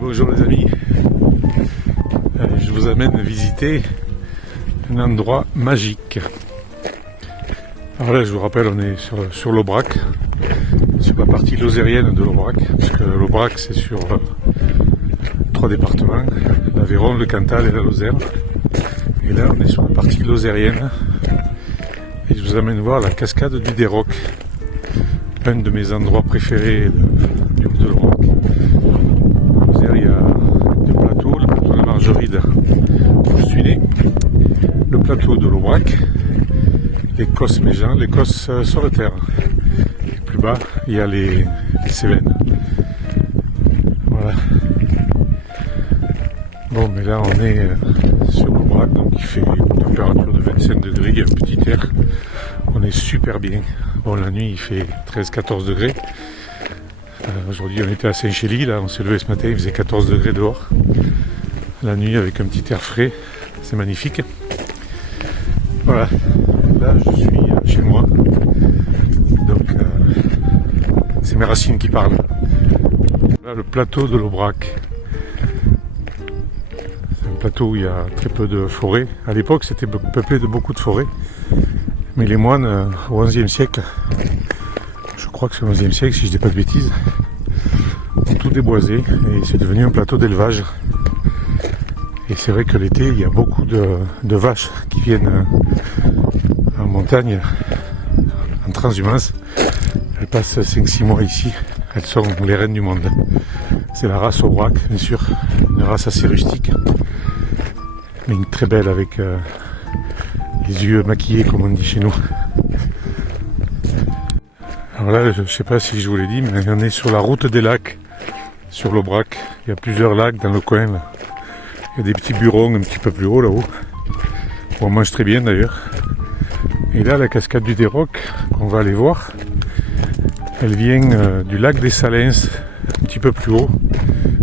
Bonjour les amis, je vous amène visiter un endroit magique. Alors là je vous rappelle, on est sur l'Aubrac, sur la partie lozérienne de l'Aubrac, parce que l'Aubrac c'est sur 3 départements, l'Aveyron, le Cantal et la Lozère. Et là on est sur la partie lozérienne et je vous amène voir la cascade du Déroc, un de mes endroits préférés de l'Aubrac. Il y a deux plateaux, le plateau de la Margeride où je suis né, le plateau de l'Aubrac, les Cosses Méjean, les Cosses Sauveterre. Et plus bas, il y a les Cévennes. Voilà. Bon, mais là on est sur l'Aubrac, donc il fait une température de 25 degrés, il y a un petit air. On est super bien. Bon, la nuit il fait 13-14 degrés. Aujourd'hui on était à Saint-Chély, là on s'est levé ce matin, il faisait 14 degrés dehors. La nuit avec un petit air frais, c'est magnifique. Voilà, là je suis chez moi. Donc c'est mes racines qui parlent. Là le plateau de l'Aubrac. C'est un plateau où il y a très peu de forêts. À l'époque c'était peuplé de beaucoup de forêts. Mais les moines au XIe siècle, je crois que c'est au XIe siècle si je dis pas de bêtises, ont tout déboisé et c'est devenu un plateau d'élevage. Et c'est vrai que l'été il y a beaucoup de vaches qui viennent en montagne, en transhumance. Elles passent 5-6 mois ici, elles sont les reines du monde. C'est la race Aubrac, bien sûr, une race assez rustique, mais une très belle avec les yeux maquillés comme on dit chez nous. Alors là, je ne sais pas si je vous l'ai dit, mais on est sur la route des lacs, sur l'Aubrac. Il y a plusieurs lacs dans le coin. Là. Il y a des petits burons un petit peu plus haut là-haut. On mange très bien d'ailleurs. Et là, la cascade du Déroc, qu'on va aller voir, elle vient du lac des Salins, un petit peu plus haut,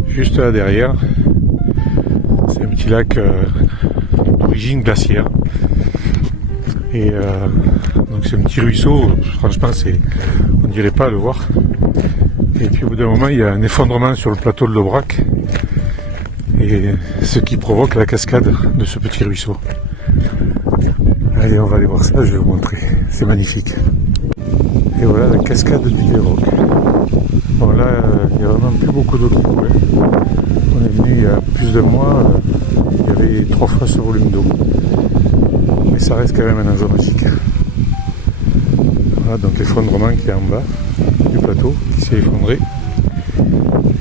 juste là derrière. C'est un petit lac d'origine glaciaire. Et donc c'est un petit ruisseau, franchement on dirait pas à le voir. Et puis au bout d'un moment il y a un effondrement sur le plateau de l'Aubrac, et ce qui provoque la cascade de ce petit ruisseau. Allez, on va aller voir ça, je vais vous montrer, c'est magnifique. Et voilà la cascade du Déroc. Bon là il n'y a vraiment plus beaucoup d'eau qui coule. On est venu il y a plus de mois, il y avait 3 fois ce volume d'eau. Mais ça reste quand même un endroit magique. Voilà donc l'effondrement qui est en bas du plateau, qui s'est effondré.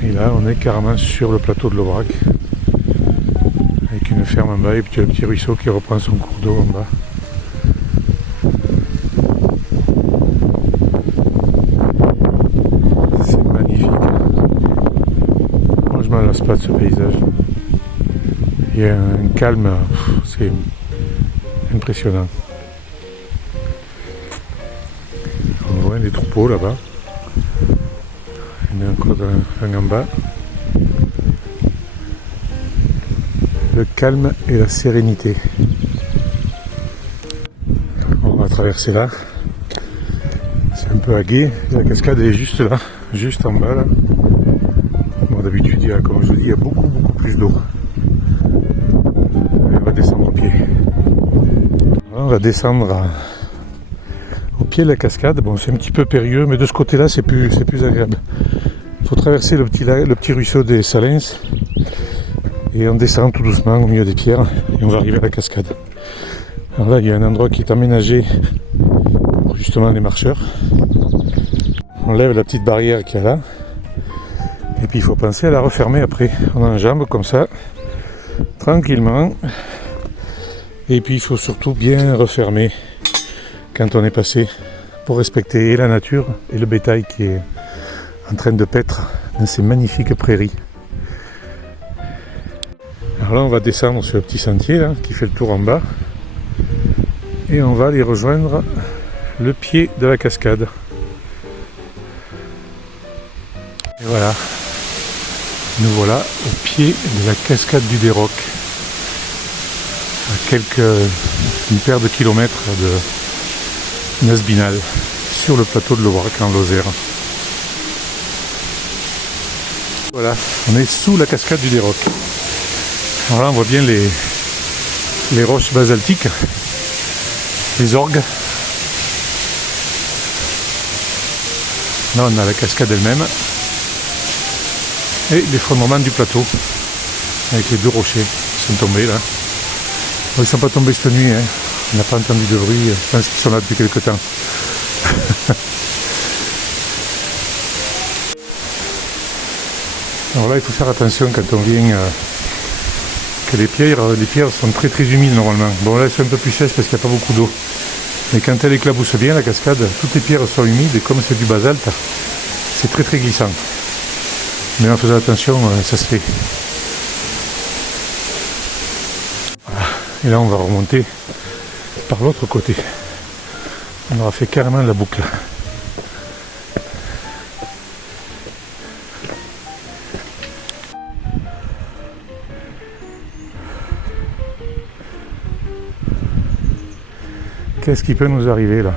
Et là on est carrément sur le plateau de l'Aubrac, avec une ferme en bas et puis un petit ruisseau qui reprend son cours d'eau en bas. C'est magnifique. Moi je m'en lasse pas de ce paysage. Il y a un calme, c'est impressionnant. On voit des troupeaux là-bas. Il y en a encore un en bas. Le calme et la sérénité. On va traverser là. C'est un peu agué. La cascade est juste là, juste en bas là. Bon, d'habitude, comme je vous dis, il y a beaucoup plus d'eau. On va descendre au pied. On va descendre au pied de la cascade. Bon, c'est un petit peu périlleux, mais de ce côté-là, c'est plus agréable. Il faut traverser le petit ruisseau des Salins et on descend tout doucement au milieu des pierres et on va arriver à la cascade. Alors là, il y a un endroit qui est aménagé pour justement les marcheurs. On lève la petite barrière qu'il y a là et puis il faut penser à la refermer après. On enjambe comme ça, tranquillement. Et puis il faut surtout bien refermer quand on est passé pour respecter et la nature et le bétail qui est en train de paître dans ces magnifiques prairies. Alors là on va descendre sur le petit sentier là, qui fait le tour en bas et on va aller rejoindre le pied de la cascade. Et voilà, nous voilà au pied de la cascade du Déroc. À une paire de kilomètres de Nasbinal, sur le plateau de l'Aubrac en Lozère. Voilà, on est sous la cascade du Déroc. Alors là, on voit bien les roches basaltiques, les orgues. Là, on a la cascade elle-même et l'effondrement du plateau avec les deux rochers qui sont tombés là. Bon, ils ne sont pas tombés cette nuit, hein. On n'a pas entendu de bruit, je pense qu'ils sont là depuis quelques temps. Alors là, il faut faire attention quand on vient que les pierres sont très très humides normalement. Bon, là, elles sont un peu plus sèches parce qu'il n'y a pas beaucoup d'eau. Mais quand elle éclabousse bien, la cascade, toutes les pierres sont humides et comme c'est du basalte, c'est très très glissant. Mais en faisant attention, ça se fait. Voilà. Et là, on va remonter par l'autre côté. On aura fait carrément la boucle. Qu'est-ce qui peut nous arriver là?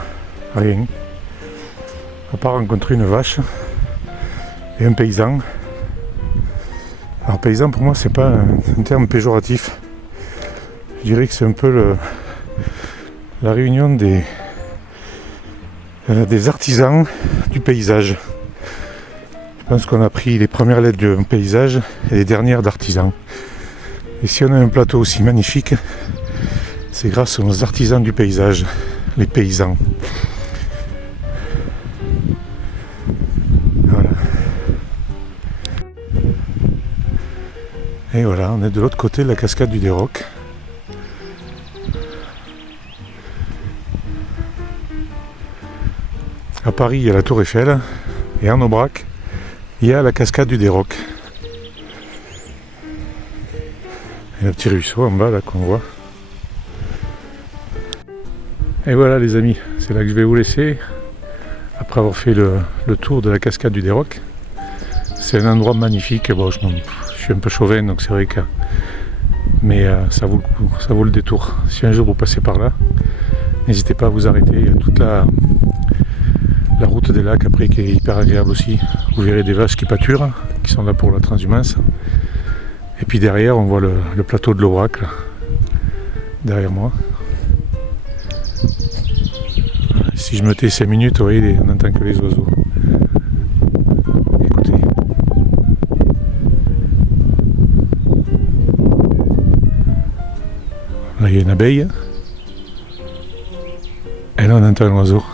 Rien. À part rencontrer une vache et un paysan. Alors paysan pour moi c'est pas un terme péjoratif. Je dirais que c'est un peu la réunion des artisans du paysage. Je pense qu'on a pris les premières lettres du paysage et les dernières d'artisans. Et si on a un plateau aussi magnifique, c'est grâce aux artisans du paysage, les paysans. Voilà. Et voilà, on est de l'autre côté de la cascade du Déroc. À Paris, il y a la Tour Eiffel, et en Aubrac, il y a la cascade du Déroc. Et le petit ruisseau en bas là qu'on voit. Et voilà les amis, c'est là que je vais vous laisser, après avoir fait le tour de la cascade du Déroc. C'est un endroit magnifique, bon, je suis un peu chauvin donc c'est vrai que... Mais ça vaut le coup, ça vaut le détour. Si un jour vous passez par là, n'hésitez pas à vous arrêter, il y a toute la route des lacs après qui est hyper agréable aussi. Vous verrez des vaches qui pâturent, qui sont là pour la transhumance. Et puis derrière on voit le plateau de l'Aubrac, là, derrière moi. Si je me tais 5 minutes, vous voyez, on n'entend que les oiseaux. Écoutez. Là, il y a une abeille. Et là, on entend un oiseau.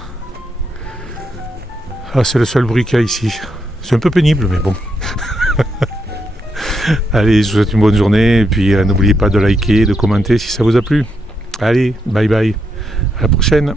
Ah, c'est le seul bruit qu'il y a ici. C'est un peu pénible, mais bon. Allez, je vous souhaite une bonne journée. Et puis, n'oubliez pas de liker, de commenter si ça vous a plu. Allez, bye bye. À la prochaine.